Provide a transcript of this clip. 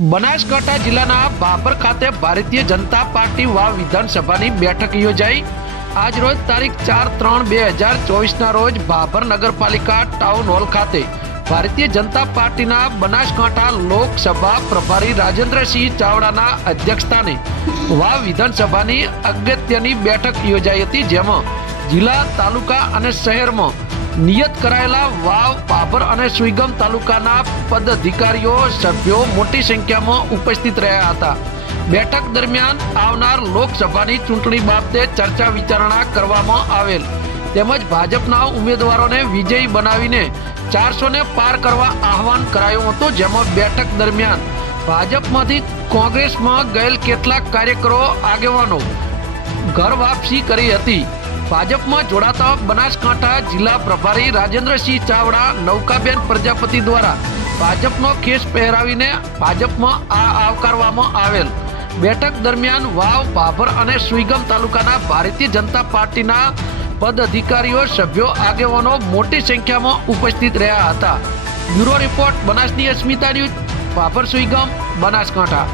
બનાસકાંઠા જિલ્લાના બાબર ખાતે ભારતીય જનતા પાર્ટી વા વિધાનસભાની બેઠક યોજાઈ. આજ રોજ તારીખ ચાર ત્રણ બે હજાર ચોવીસના રોજ બાબર નગરપાલિકા ટાઉન હોલ ખાતે ભારતીય જનતા પાર્ટીના બનાસકાંઠા લોકસભા પ્રભારી રાજેન્દ્રસિંહ ચાવડાના અધ્યક્ષસ્થાને વા વિધાનસભાની અગત્યની બેઠક યોજાઈ હતી, જેમાં જિલ્લા, તાલુકા અને શહેરમાં નિયત કરાયેલા વાવ પાભર અને સુઈગમ તાલુકાના પદાધિકારીઓ, સભ્યો મોટી સંખ્યામાં ઉપસ્થિત રહ્યા હતા. બેઠક દરમિયાન આવનાર લોકસભાની ચૂંટણી બાબતે ચર્ચા વિચારણા કરવામાં આવેલ. તેમજ ભાજપના ઉમેદવારોને વિજયી બનાવીને ચારસોને પાર કરવા આહવાન કરાયું હતું, જેમાં બેઠક દરમિયાન ભાજપમાંથી કોંગ્રેસમાં ગયેલ કેટલાક કાર્યકરો આગેવાનો ઘર વાપસી કરી હતી. ભાજપમાં જોડાતા બનાસકાંઠા જિલ્લા પ્રભારી રાજેન્દ્રસિંહ ચાવડા, નૌકાબેન પ્રજાપતિ દ્વારા ભાજપનો કેસ પહેરાવીને ભાજપમાં આ આવકારવામાં આવેલ. બેઠક દરમિયાન વાવ ભાભર અને સુઈગમ તાલુકાના ભારતીય જનતા પાર્ટીના પદ અધિકારીઓ સભ્યો, આગેવાનો મોટી સંખ્યામાં ઉપસ્થિત રહ્યા હતા. બ્યુરો રિપોર્ટ બનાસની અસ્મિતા ન્યૂઝ ભાભર સુઈગમ, બનાસકાંઠા.